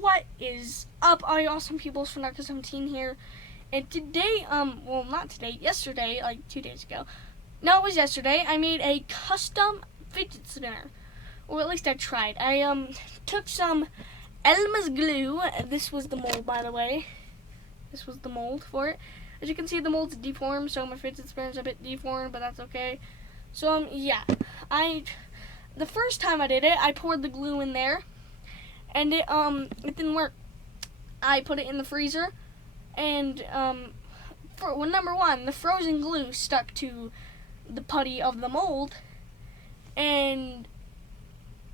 What is up, all you awesome people? It's Fidget 17 here, and today, well, not today, yesterday, like 2 days ago. No, it was yesterday. I made a custom fidget spinner, or at least I tried. I took some Elmer's glue. This was the mold, by the way. This was the mold for it. As you can see, the mold's deformed, so my fidget spinner's a bit deformed, but that's okay. So yeah, the first time I did it, I poured the glue in there. And it didn't work. I put it in the freezer, and number one, the frozen glue stuck to the putty of the mold, and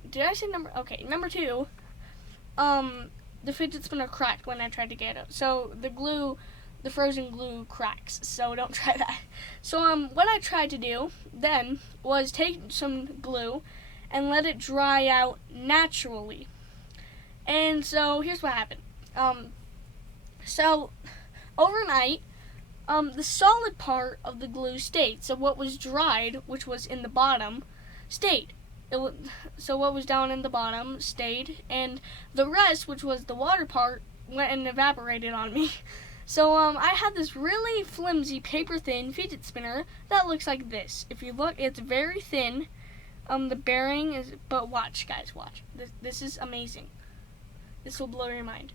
did I say number? Okay, number two, the fidget spinner cracked when I tried to get it. So the frozen glue cracks. So don't try that. So what I tried to do then was take some glue and let it dry out naturally. And so here's what happened. So overnight, the solid part of the glue stayed. So what was dried, which was in the bottom, stayed. So what was down in the bottom stayed, and the rest, which was the water part, went and evaporated on me. So I had this really flimsy, paper-thin fidget spinner that looks like this. If you look, it's very thin. The bearing is, but watch, guys, watch. This is amazing. This will blow your mind.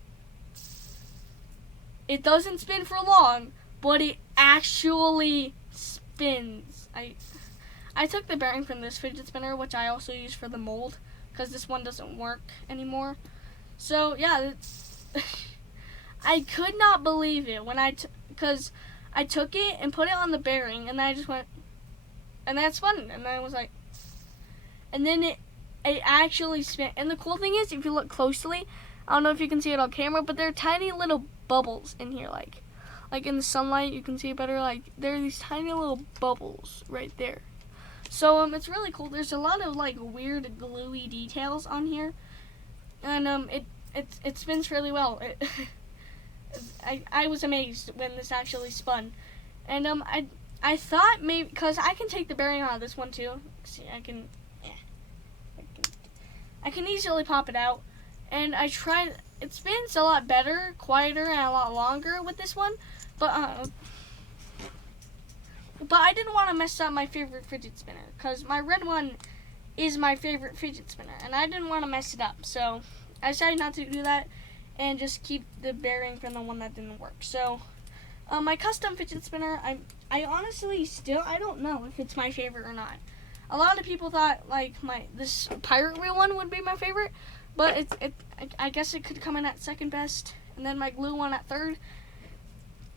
It doesn't spin for long, but it actually spins. I took the bearing from this fidget spinner, which I also use for the mold, because this one doesn't work anymore. So yeah, I could not believe it when because I took it and put it on the bearing, and I just went, and that spun, and I was like, and then it actually spin. And the cool thing is, if you look closely, I don't know if you can see it on camera, but there are tiny little bubbles in here, like in the sunlight you can see it better. Like there are these tiny little bubbles right there. So it's really cool. There's a lot of like weird gluey details on here, and it spins really well. I was amazed when this actually spun, and I thought maybe because I can take the bearing out of this one too. See, I can easily pop it out. And I tried, it spins a lot better, quieter, and a lot longer with this one, but I didn't want to mess up my favorite fidget spinner, because my red one is my favorite fidget spinner, and I didn't want to mess it up, so I decided not to do that, and just keep the bearing from the one that didn't work. So, my custom fidget spinner, I honestly still, I don't know if it's my favorite or not. A lot of people thought, like, this pirate wheel one would be my favorite, but I guess it could come in at second best, and then my glue one at third.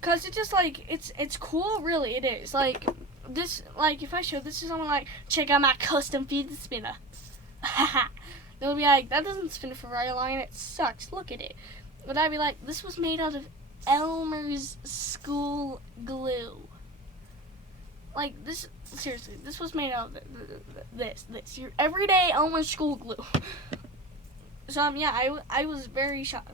Cause it's just like it's cool, really. It is like this. Like if I show this to someone, like, check out my custom fidget spinner, they'll be like, that doesn't spin for very long. It sucks. Look at it. But I'd be like, this was made out of Elmer's school glue. Like this, seriously, this was made out of this your everyday Elmer's school glue. So yeah, I was very shocked.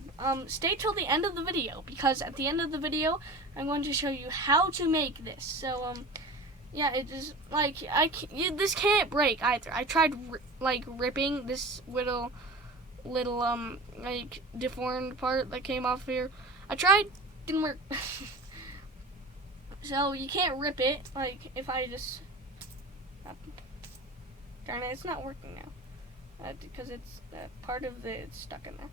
Stay till the end of the video, because at the end of the video I'm going to show you how to make this. So yeah, it just like this can't break either. I tried ripping this little like deformed part that came off here. I tried, didn't work. So you can't rip it. Like if I just darn it, it's not working now. Because it's part of it's stuck in there.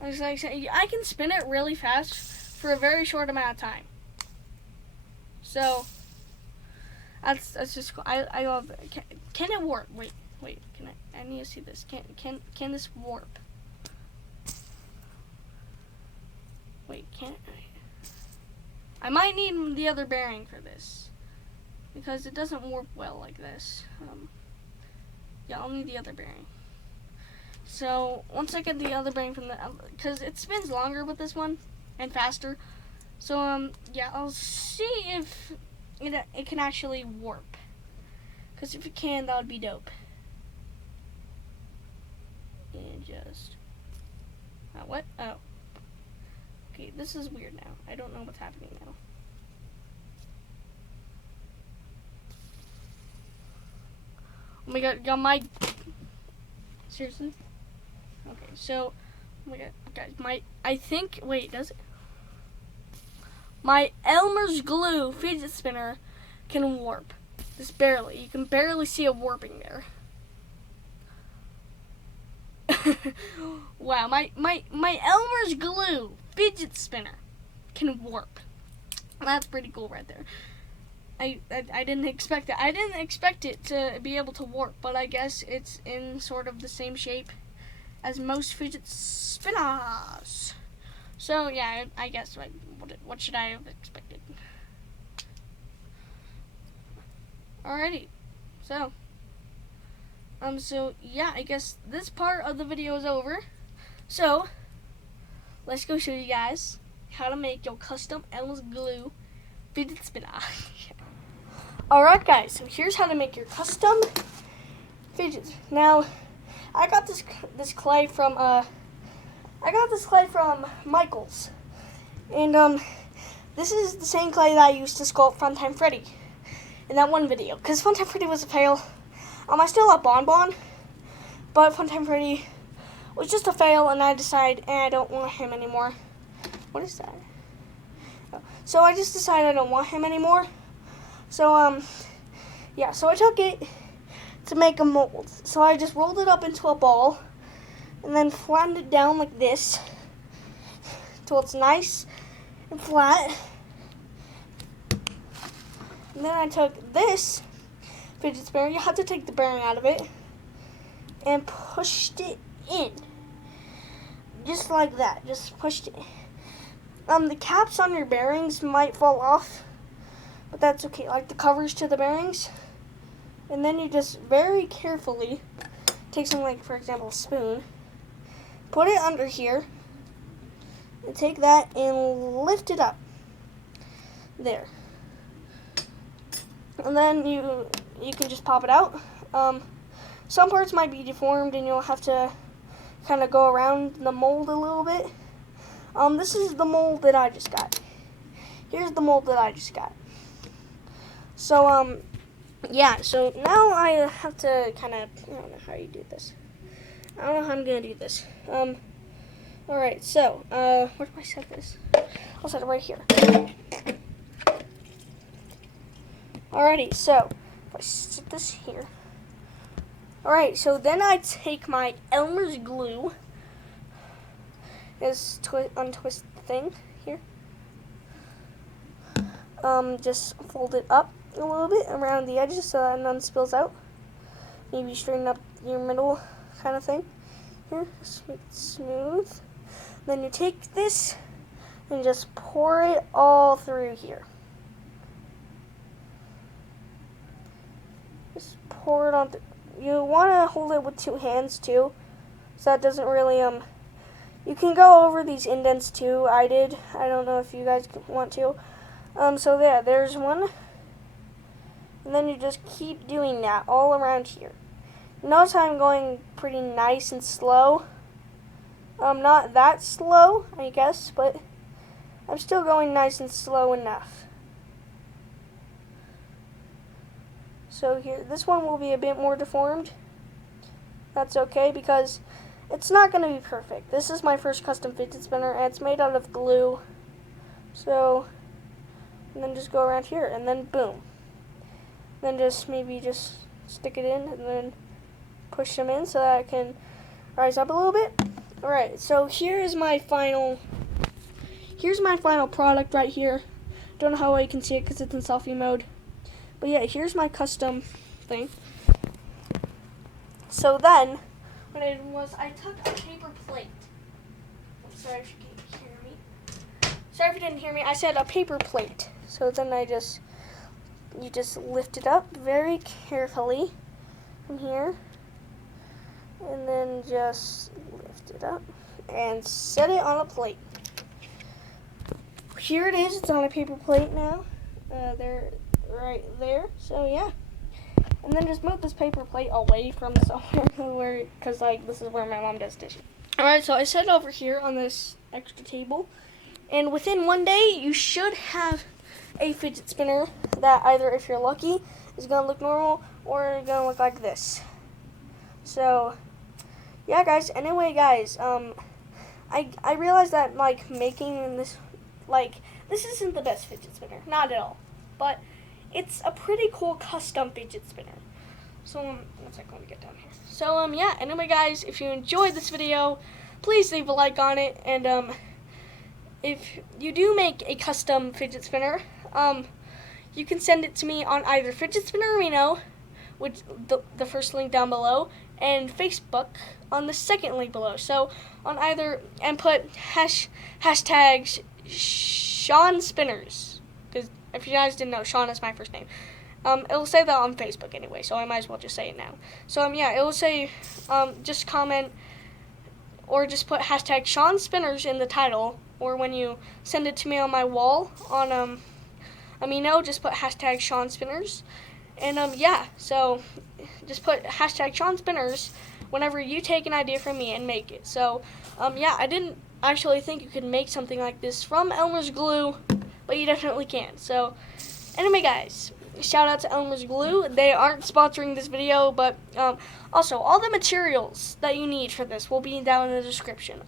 I was like saying, I can spin it really fast for a very short amount of time. So that's just cool. I love it. Can it warp? Wait. Can I need to see this. Can this warp? Wait, can't I might need the other bearing for this, because it doesn't warp well like this. Yeah, I'll need the other bearing. So once I get the other bearing from because it spins longer with this one and faster. So yeah, I'll see if it can actually warp. Because if it can, that would be dope. And just what? Oh, okay. This is weird now. I don't know what's happening now. Oh my god, my... Seriously? Okay, so, oh my god, guys, wait, does it? My Elmer's glue fidget spinner can warp. Just barely. You can barely see it warping there. Wow, my Elmer's glue fidget spinner can warp. That's pretty cool right there. I didn't expect it. I didn't expect it to be able to warp, but I guess it's in sort of the same shape as most fidget spinners. So yeah, I guess like what should I have expected? Alrighty, so yeah, I guess this part of the video is over. So let's go show you guys how to make your custom Elmer's glue fidget spinner. Alright guys, so here's how to make your custom fidget. Now, I got this clay from Michael's, and this is the same clay that I used to sculpt Funtime Freddy in that one video. Because Funtime Freddy was a fail. I still have Bonbon, but Funtime Freddy was just a fail, and I decided I don't want him anymore. What is that? So I just decided I don't want him anymore. So yeah. So I took it to make a mold. So I just rolled it up into a ball, and then flattened it down like this, till it's nice and flat. And then I took this fidget spinner. You have to take the bearing out of it, and pushed it in, just like that. Just pushed it. The caps on your bearings might fall off, but that's okay. Like the covers to the bearings, and then you just very carefully take something like, for example, a spoon, put it under here, and take that and lift it up. There. And then you can just pop it out. Some parts might be deformed, and you'll have to kind of go around the mold a little bit. This is the mold that I just got. Here's the mold that I just got. So, yeah, so now I have to kind of, I don't know how you do this. I don't know how I'm going to do this. Alright, so, where do I set this? I'll set it right here. Alrighty, so, if I set this here. Alright, so then I take my Elmer's glue, untwist the thing here. Just fold it up a little bit around the edges so that none spills out. Maybe straighten up your middle kind of thing. Here, just make it smooth. Then you take this and just pour it all through here. Just pour it on. You want to hold it with two hands too, so that doesn't really You can go over these indents too. I did. I don't know if you guys want to. So yeah, there's one. And then you just keep doing that all around here. Notice how I'm going pretty nice and slow. Not that slow, I guess, but I'm still going nice and slow enough. So here, this one will be a bit more deformed. That's okay, because it's not going to be perfect. This is my first custom fidget spinner, and it's made out of glue. So, and then just go around here, and then boom. Then maybe just stick it in, and then push them in so that it can rise up a little bit. Alright, so here's my final product right here. Don't know how well you can see it because it's in selfie mode. But yeah, here's my custom thing. So then, what I did was I took a paper plate. I'm sorry if you can't hear me. Sorry if you didn't hear me. I said a paper plate. So then you just lift it up very carefully from here. And then just lift it up and set it on a plate. Here it is. It's on a paper plate now. Right there. So yeah. And then just move this paper plate away from somewhere, because like this is where my mom does dishes. Alright, so I set it over here on this extra table. And within one day, you should have a fidget spinner that either, if you're lucky, is going to look normal or going to look like this. So, yeah, guys. Anyway, guys, I realized that like making this, like, this isn't the best fidget spinner, not at all, but it's a pretty cool custom fidget spinner. So one second, let me get down here. So yeah. Anyway, guys, if you enjoyed this video, please leave a like on it, and if you do make a custom fidget spinner, you can send it to me on either Fidget Spinner Reno, which the first link down below, and Facebook on the second link below. So on either, and put hashtags Sean Spinners, because if you guys didn't know, Sean is my first name. It will say that on Facebook anyway, so I might as well just say it now. So yeah, it will say, just comment or just put hashtag Sean Spinners in the title, or when you send it to me on my wall on Amino, just put hashtag Sean Spinners. And yeah, so just put hashtag Sean Spinners whenever you take an idea from me and make it. So yeah, I didn't actually think you could make something like this from Elmer's glue, but you definitely can. So anyway, guys, shout out to Elmer's Glue. They aren't sponsoring this video, but also all the materials that you need for this will be down in the description.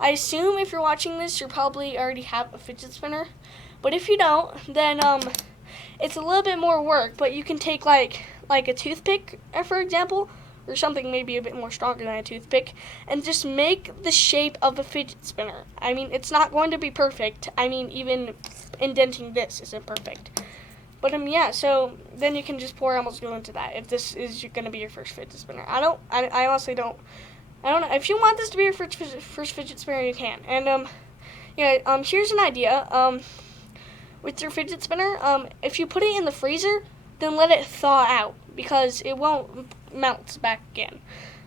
I assume if you're watching this, you probably already have a fidget spinner, but if you don't, then it's a little bit more work. But you can take like a toothpick, for example, or something maybe a bit more stronger than a toothpick, and just make the shape of a fidget spinner. I mean, it's not going to be perfect. I mean, even indenting this isn't perfect. But yeah, so then you can just pour Elmer's glue into that if this is going to be your first fidget spinner. I honestly don't. I don't know. If you want this to be your first fidget spinner, you can. And yeah, here's an idea. With your fidget spinner, if you put it in the freezer, then let it thaw out, because it won't melt back again.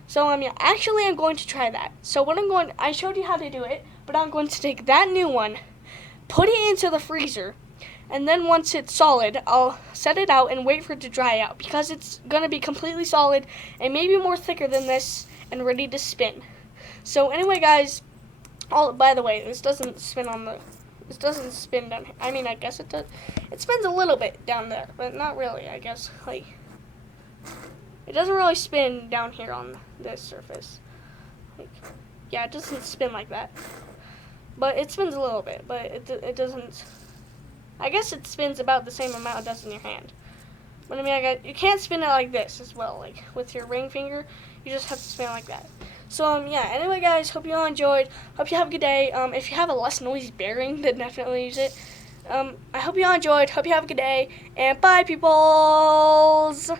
So yeah, actually I'm going to try that. So what I showed you how to do it, but I'm going to take that new one, put it into the freezer, and then once it's solid, I'll set it out and wait for it to dry out, because it's going to be completely solid and maybe more thicker than this and ready to spin. So anyway, guys, by the way, this doesn't spin down here. I mean, I guess it does. It spins a little bit down there, but not really, I guess. Like, it doesn't really spin down here on this surface. Like, yeah, it doesn't spin like that. But it spins a little bit, but it doesn't. I guess it spins about the same amount it does in your hand. But I mean, you can't spin it like this as well. Like with your ring finger, you just have to spin it like that. So yeah. Anyway, guys, hope you all enjoyed. Hope you have a good day. If you have a less noisy bearing, then definitely use it. I hope you all enjoyed. Hope you have a good day. And bye, peoples.